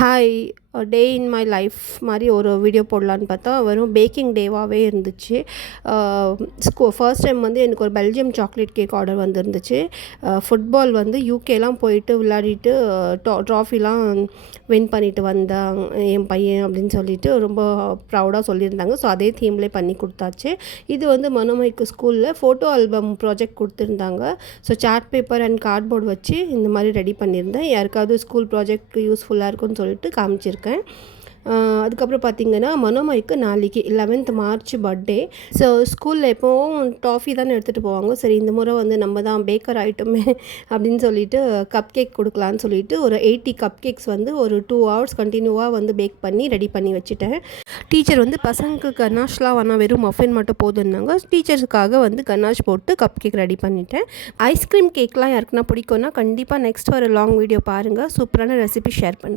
Hi day in my life மாதிரி ஒரு video போடலான்னு பார்த்தா வெறும் பேக்கிங் டேவாகவே இருந்துச்சு. ஃபர்ஸ்ட் டைம் வந்து எனக்கு ஒரு பெல்ஜியம் சாக்லேட் கேக் ஆர்டர் வந்துருந்துச்சு. ஃபுட்பால் வந்து யூகேலாம் போயிட்டு விளையாடிட்டு ட்ராஃபிலாம் வின் பண்ணிட்டு வந்தாங்க என் பையன் அப்படின்னு சொல்லிட்டு ரொம்ப ப்ரௌடாக சொல்லியிருந்தாங்க. ஸோ அதே தீம்லேயே பண்ணி கொடுத்தாச்சு. இது வந்து மனோமைக்கு ஸ்கூலில் ஃபோட்டோ ஆல்பம் ப்ராஜெக்ட் கொடுத்துருந்தாங்க. So chart paper and cardboard வச்சு இந்த மாதிரி ரெடி பண்ணியிருந்தேன். யாருக்காவது ஸ்கூல் ப்ராஜெக்ட் யூஸ்ஃபுல்லாக இருக்கும்னு சொல்லிட்டு காமிச்சிருக்கேன். அதுக்கப்புறம் பார்த்திங்கன்னா மனோமைக்கு நாளைக்கு 11th மார்ச் பர்த்டே. ஸோ ஸ்கூலில் எப்போவும் டாஃபி தானே எடுத்துகிட்டு போவாங்க. சரி இந்த முறை வந்து நம்ம தான் பேக்கர் ஆகிட்டோமே அப்படின்னு சொல்லிட்டு கப் கேக் கொடுக்கலான்னு சொல்லிட்டு ஒரு 80 கப் கேக்ஸ் வந்து ஒரு 2 hours கண்டினியூவாக வந்து பேக் பண்ணி ரெடி பண்ணி வச்சுட்டேன். டீச்சர் வந்து பசங்களுக்கு கனாஷ்லாம் வேணால் வெறும் மஃபின் மட்டும் போதுன்னாங்க. டீச்சர்ஸுக்காக வந்து கனாஷ் போட்டு கப் கேக் ரெடி பண்ணிட்டேன். ஐஸ்கிரீம் கேக்லாம் யாருக்குன்னா பிடிக்கும்னா கண்டிப்பாக நெக்ஸ்ட் ஒரு லாங் வீடியோ பாருங்கள். சூப்பரான ரெசிபி ஷேர் பண்ணுறேன்.